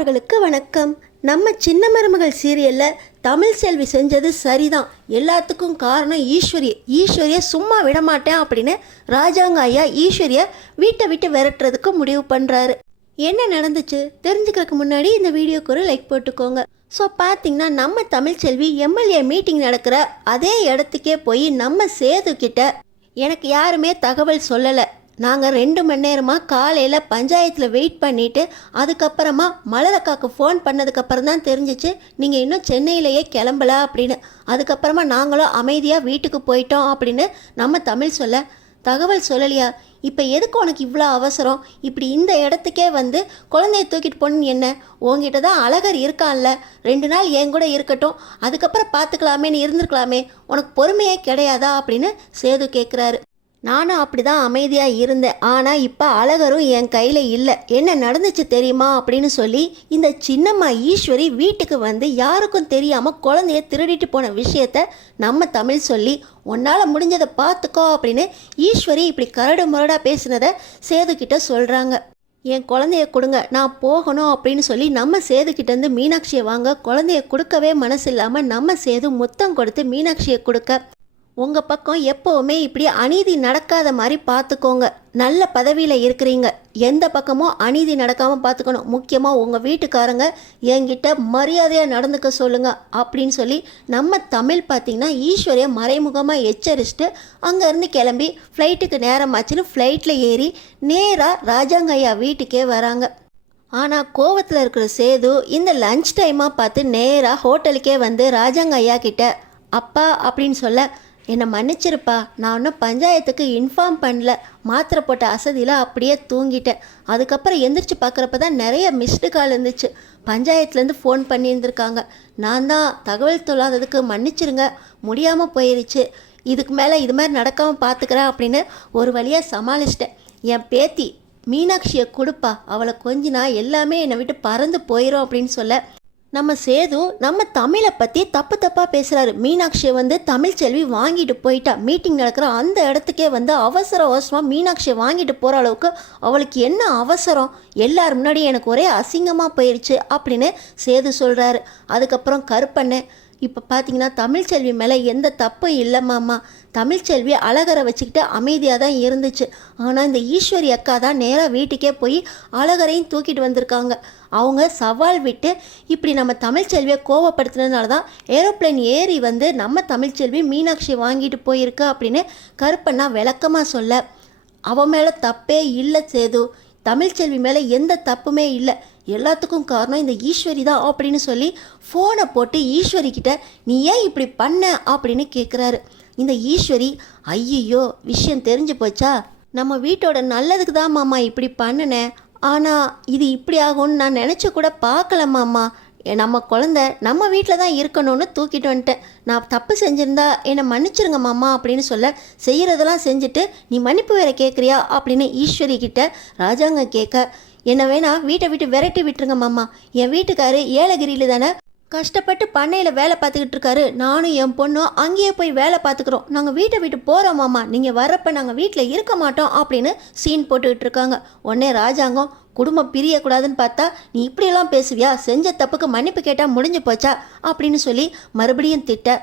உறவுகளுக்கு வணக்கம். நம்ம சின்ன மருமகள் சீரியலில் தமிழ் செல்வி செஞ்சது சரிதான். எல்லாத்துக்கும் காரணம் ஈஸ்வரியை சும்மா விடமாட்டேன் அப்படின்னு ராஜாங்க ஐயா ஈஸ்வரியை வீட்டை விட்டு விரட்டுறதுக்கு முடிவு பண்ணுறாரு. என்ன நடந்துச்சு தெரிஞ்சுக்கிறதுக்கு முன்னாடி இந்த வீடியோக்கு ஒரு லைக் போட்டுக்கோங்க. ஸோ பார்த்தீங்கன்னா நம்ம தமிழ் செல்வி எம்எல்ஏ மீட்டிங் நடக்கிற அதே இடத்துக்கே போய் நம்ம சேது கிட்ட எனக்கு யாருமே தகவல் சொல்லலை, நாங்கள் 2 மணி நேரமாக காலையில் பஞ்சாயத்தில் வெயிட் பண்ணிவிட்டு அதுக்கப்புறமா மலரக்காக்கு ஃபோன் பண்ணதுக்கப்புறம் தான் தெரிஞ்சிச்சு நீங்கள் இன்னும் சென்னையிலேயே கிளம்பல அப்படின்னு. அதுக்கப்புறமா நாங்களும் அமைதியாக வீட்டுக்கு போயிட்டோம் அப்படின்னு நம்ம தமிழ் சொல்ல, தகவல் சொல்லலையா? இப்போ எதுக்கு உனக்கு இவ்வளோ அவசரம்? இப்படி இந்த இடத்துக்கே வந்து குழந்தைய தூக்கிட்டு போன்னு என்ன? உங்ககிட்ட தான் அழகர் இருக்கான்ல, 2 நாள் என் கூட இருக்கட்டும், அதுக்கப்புறம் பார்த்துக்கலாமேன்னு இருந்திருக்கலாமே, உனக்கு பொறுமையே கிடையாதா அப்படின்னு சேது கேட்குறாரு. நானும் அப்படி தான் அமைதியாக இருந்தேன், ஆனால் இப்போ அழகரும் என் கையில் இல்லை, என்ன நடந்துச்சு தெரியுமா அப்படின்னு சொல்லி இந்த சின்னம்மா ஈஸ்வரி வீட்டுக்கு வந்து யாருக்கும் தெரியாமல் குழந்தைய திருடிட்டு போன விஷயத்த நம்ம தமிழ் சொல்லி உன்னால் முடிஞ்சதை பார்த்துக்கோ அப்படின்னு ஈஸ்வரி இப்படி கரடு முரடாக பேசினதை சேதுக்கிட்ட சொல்கிறாங்க. என் குழந்தைய கொடுங்க, நான் போகணும் அப்படின்னு சொல்லி நம்ம சேதுக்கிட்டேருந்து மீனாட்சியை வாங்க குழந்தைய கொடுக்கவே மனசு இல்லாமல் நம்ம சேது முத்தம் கொடுத்து மீனாட்சியை கொடுக்க, உங்கள் பக்கம் எப்போவுமே இப்படி அநீதி நடக்காத மாதிரி பார்த்துக்கோங்க, நல்ல பதவியில் இருக்கிறீங்க, எந்த பக்கமும் அநீதி நடக்காமல் பார்த்துக்கணும், முக்கியமாக உங்கள் வீட்டுக்காரங்க என்கிட்ட மரியாதையாக நடந்துக்க சொல்லுங்கள் அப்படின்னு சொல்லி நம்ம தமிழ் பார்த்திங்கன்னா ஈஸ்வரியை மறைமுகமாக எச்சரிச்சுட்டு அங்கேருந்து கிளம்பி ஃப்ளைட்டுக்கு நேரமாச்சுன்னு ஃப்ளைட்டில் ஏறி நேராக ராஜாங்கய்யா வீட்டுக்கே வராங்க. ஆனால் கோவத்தில் இருக்கிற சேது இந்த லஞ்ச் டைமாக பார்த்து நேராக ஹோட்டலுக்கே வந்து ராஜாங்க ஐயா கிட்ட அப்பா அப்படின்னு சொல்ல, என்னை மன்னிச்சிருப்பா, நான் இன்னும் பஞ்சாயத்துக்கு இன்ஃபார்ம் பண்ணல, மாத்திரை போட்ட அசதியில் அப்படியே தூங்கிட்டேன், அதுக்கப்புறம் எந்திரிச்சு பார்க்குறப்ப தான் நிறைய மிஸ்டு கால் இருந்துச்சு, பஞ்சாயத்துலேருந்து ஃபோன் பண்ணியிருந்துருக்காங்க, நான் தான் தகவல் சொல்லாததுக்கு மன்னிச்சிருங்க, முடியாமல் போயிருச்சு, இதுக்கு மேலே இது மாதிரி நடக்காமல் பார்த்துக்கிறேன் அப்படின்னு ஒரு வழியாக சமாளிச்சிட்டேன். என் பேத்தி மீனாட்சியை கொடுப்பா, அவளை கொஞ்சினா எல்லாமே என்னை விட்டு பறந்து போயிடும் அப்படின்னு சொல்ல, நம்ம சேது நம்ம தமிழை பற்றி தப்பாக பேசுகிறாரு. மீனாட்சியை வந்து தமிழ் செல்வி வாங்கிட்டு போயிட்டா, மீட்டிங் நடக்கிற அந்த இடத்துக்கே வந்து அவசரமாக மீனாட்சியை வாங்கிட்டு போகிற அளவுக்கு அவளுக்கு என்ன அவசரம், எல்லார் முன்னாடி எனக்கு ஒரே அசிங்கமாக போயிடுச்சு அப்படின்னு சேது சொல்கிறாரு. அதுக்கப்புறம் கருப்பண்ணே, இப்போ பார்த்தீங்கன்னா தமிழ்ச்செல்வி மேலே எந்த தப்பும் இல்லைம்மாம்மா, தமிழ்ச்செல்வி அழகரை வச்சுக்கிட்டு அமைதியாக தான் இருந்துச்சு, ஆனால் இந்த ஈஸ்வரி அக்கா தான் நேராக வீட்டுக்கே போய் அழகரையும் தூக்கிட்டு வந்திருக்காங்க. அவங்க சவால் விட்டு இப்படி நம்ம தமிழ்ச்செல்வியை கோவப்படுத்தினதுனால தான் ஏரோப்ளேன் ஏறி வந்து நம்ம தமிழ்ச்செல்வி மீனாட்சி வாங்கிட்டு போயிருக்கு அப்படின்னு கருப்பண்ணா விளக்கமாக சொல்ல, அவன் மேலே தப்பே இல்லை சேது, தமிழ்ச்செல்வி மேலே எந்த தப்புமே இல்லை, எல்லாத்துக்கும் காரணம் இந்த ஈஸ்வரி தான் அப்படின்னு சொல்லி ஃபோனை போட்டு ஈஸ்வரி கிட்ட நீ ஏன் இப்படி பண்ண அப்படின்னு கேட்குறாரு. இந்த ஈஸ்வரி, ஐயோ விஷயம் தெரிஞ்சு போச்சா, நம்ம வீட்டோட நல்லதுக்கு தான் மாமா இப்படி பண்ணினேன், ஆனால் இது இப்படி ஆகும்னு நான் நினச்சி கூட பார்க்கல மாமா, நம்ம குழந்தை நம்ம வீட்டில் தான் இருக்கணும்னு தூக்கிட்டு வந்துட்டேன், நான் தப்பு செஞ்சுருந்தா என்னை மன்னிச்சிருங்க மாமா அப்படின்னு சொல்ல, செய்கிறதெல்லாம் செஞ்சுட்டு நீ மன்னிப்பு வேற கேட்குறியா அப்படின்னு ஈஸ்வரி கிட்ட ராஜாங்க கேட்க, என்ன வேணா வீட்டை விட்டு விரட்டி விட்டுருங்க மாமா, என் வீட்டுக்காரு ஏலகிரியில் தானே கஷ்டப்பட்டு பண்ணையில் வேலை பார்த்துக்கிட்டு இருக்காரு, நானும் என் பொண்ணும் அங்கேயே போய் வேலை பார்த்துக்குறோம், நாங்கள் வீட்டை விட்டு போகிறோம் மாமா, நீங்கள் வர்றப்ப நாங்கள் வீட்டில் இருக்க மாட்டோம் அப்படின்னு சீன் போட்டுக்கிட்டு இருக்காங்க. உடனே ராஜாங்கம், குடும்பம் பிரியக்கூடாதுன்னு பார்த்தா நீ இப்படியெல்லாம் பேசுவியா, செஞ்ச தப்புக்கு மன்னிப்பு கேட்டால் முடிஞ்சு போச்சா அப்படின்னு சொல்லி மறுபடியும் திட்ட,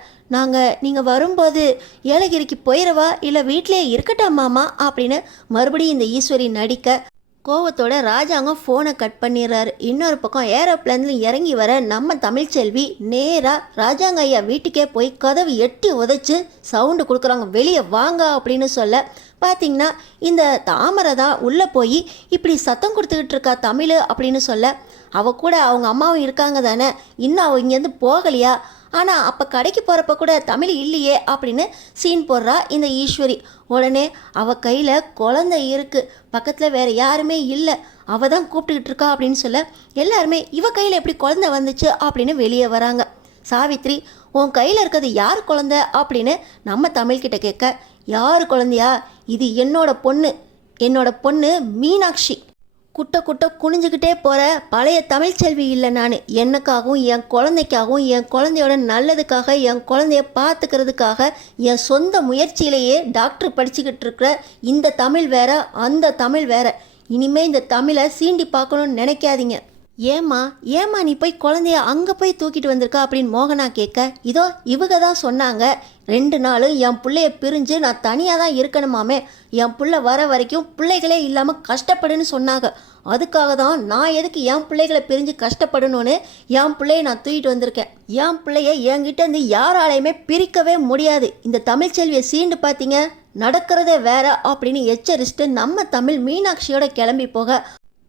நீங்கள் வரும்போது ஏலகிரிக்கு போயிடவா இல்லை வீட்டிலே இருக்கட்டும் மாமா அப்படின்னு மறுபடியும் இந்த ஈஸ்வரி நடிக்க, கோவத்தோட ராஜாங்கம் ஃபோனை கட் பண்ணிடுறாரு. இன்னொரு பக்கம் ஏரோப்ளேனில் இறங்கி வர நம்ம தமிழ்ச்செல்வி நேராக ராஜாங்க ஐயா வீட்டுக்கே போய் கதவு எட்டி உதைச்சு சவுண்டு கொடுக்குறாங்க, வெளியே வாங்க அப்படின்னு சொல்ல, பார்த்திங்கன்னா இந்த தாமரை தான் உள்ளே போய் இப்படி சத்தம் கொடுத்துக்கிட்டு இருக்கா தமிழ் அப்படின்னு சொல்ல, அவள் கூட அவங்க அம்மாவும் இருக்காங்க தானே, இன்னும் அவள் இங்கேருந்து போகலையா, ஆனால் அப்போ கடைக்கு போகிறப்ப கூட தமிழ் இல்லையே அப்படின்னு சீன் போடுறா இந்த ஈஸ்வரி. உடனே அவள் கையில் குழந்தை இருக்குது, பக்கத்தில் வேறு யாருமே இல்லை, அவள் தான் கூப்பிட்டுக்கிட்டு இருக்கா அப்படின்னு சொல்ல, எல்லாருமே இவ கையில் எப்படி குழந்தை வந்துச்சு அப்படின்னு வெளியே வராங்க. சாவித்ரி, உன் கையில் இருக்கிறது யார் குழந்தை அப்படின்னு நம்ம தமிழ்கிட்ட கேட்க, யார் குழந்தையா, இது என்னோட பொண்ணு மீனாட்சி, குட்ட குனிஞ்சுக்கிட்டே போகிற பழைய தமிழ்ச்செல்வி இல்லை நான், எனக்காகவும் என் குழந்தைக்காகவும் என் குழந்தையோட நல்லதுக்காக என் குழந்தைய பார்த்துக்கிறதுக்காக என் சொந்த முயற்சியிலேயே டாக்டர் படிச்சுக்கிட்டு இருக்கிற இந்த தமிழ் வேற அந்த தமிழ் வேற, இனிமேல் இந்த தமிழை சீண்டி பார்க்கணுன்னு நினைக்காதீங்க. ஏம்மா ஏம்மா நீ போய் குழந்தைய அங்கே போய் தூக்கிட்டு வந்திருக்கா அப்படின்னு மோகனா கேட்க, இதோ இவங்க தான் சொன்னாங்க 2 நாள் என் பிள்ளைய பிரிஞ்சு நான் தனியாக தான் இருக்கணுமாமே, என் பிள்ளை வர வரைக்கும் பிள்ளைகளே இல்லாமல் கஷ்டப்படுன்னு சொன்னாங்க. அதுக்காக தான் நான் எதுக்கு என் பிள்ளைகளை பிரிஞ்சு கஷ்டப்படணும்னு என் பிள்ளைய நான் தூக்கிட்டு வந்திருக்கேன். என் பிள்ளைய என்கிட்ட இருந்து யாராலையுமே பிரிக்கவே முடியாது. இந்த தமிழ்ச்செல்வியை சீண்டு பார்த்தீங்க, நடக்கிறதே வேற அப்படின்னு எச்சரிச்சுட்டு நம்ம தமிழ் மீனாட்சியோட கிளம்பி போக,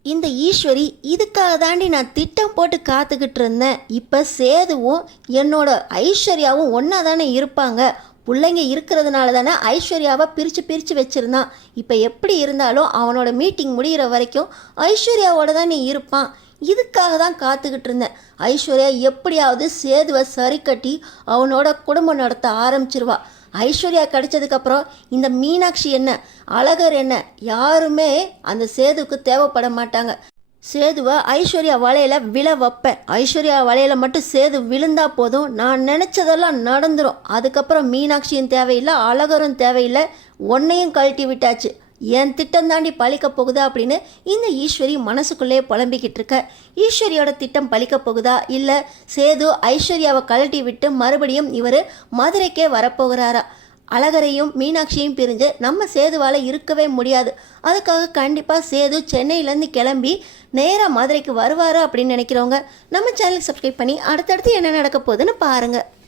இந்த ஈஸ்வரி இதுக்காக தாண்டி நான் திட்டம் போட்டு காத்துக்கிட்டு இருந்தேன். இப்போ சேதுவும் என்னோட ஐஸ்வர்யாவும் ஒன்றா தானே இருப்பாங்க, பிள்ளைங்க இருக்கிறதுனால தானே ஐஸ்வர்யாவை பிரித்து பிரித்து வச்சுருந்தான். இப்போ எப்படி இருந்தாலும் அவனோட மீட்டிங் முடிகிற வரைக்கும் ஐஸ்வர்யாவோட தான் நீ இருப்பான். இதுக்காக தான் காத்துக்கிட்டு இருந்தேன். ஐஸ்வர்யா எப்படியாவது சேதுவை சரி கட்டி அவனோட குடும்பம் நடத்த ஆரம்பிச்சிருவா. ஐஸ்வர்யா கிடைச்சதுக்கப்புறம் இந்த மீனாட்சி என்ன, அழகர் என்ன, யாருமே அந்த சேதுவுக்கு தேவைப்பட மாட்டாங்க. சேதுவை ஐஸ்வர்யா வலையில் விழ வைப்பேன். ஐஸ்வர்யா வலையில் மட்டும் சேது விழுந்தா போதும், நான் நினச்சதெல்லாம் நடந்துடும். அதுக்கப்புறம் மீனாட்சியும் தேவையில்லை, அழகரும் தேவையில்லை, ஒன்னையும் கழட்டி விட்டாச்சு. என் திட்டம் தாண்டி பழிக்க போகுதா அப்படின்னு இந்த ஈஸ்வரி மனசுக்குள்ளே புலம்பிக்கிட்டு இருக்க. ஈஸ்வரியோட திட்டம் பழிக்க போகுதா, இல்லை சேது ஐஸ்வர்யாவை கழட்டி விட்டு மறுபடியும் இவர் மதுரைக்கே வரப்போகிறாரா? அழகரையும் மீனாட்சியையும் பிரிஞ்சு நம்ம சேதுவால் இருக்கவே முடியாது. அதுக்காக கண்டிப்பாக சேது சென்னையிலேருந்து கிளம்பி நேராக மதுரைக்கு வருவார் அப்படின்னு நினைக்கிறவங்க நம்ம சேனலுக்கு சப்ஸ்கிரைப் பண்ணி அடுத்தடுத்து என்ன நடக்க போகுதுன்னு பாருங்கள்.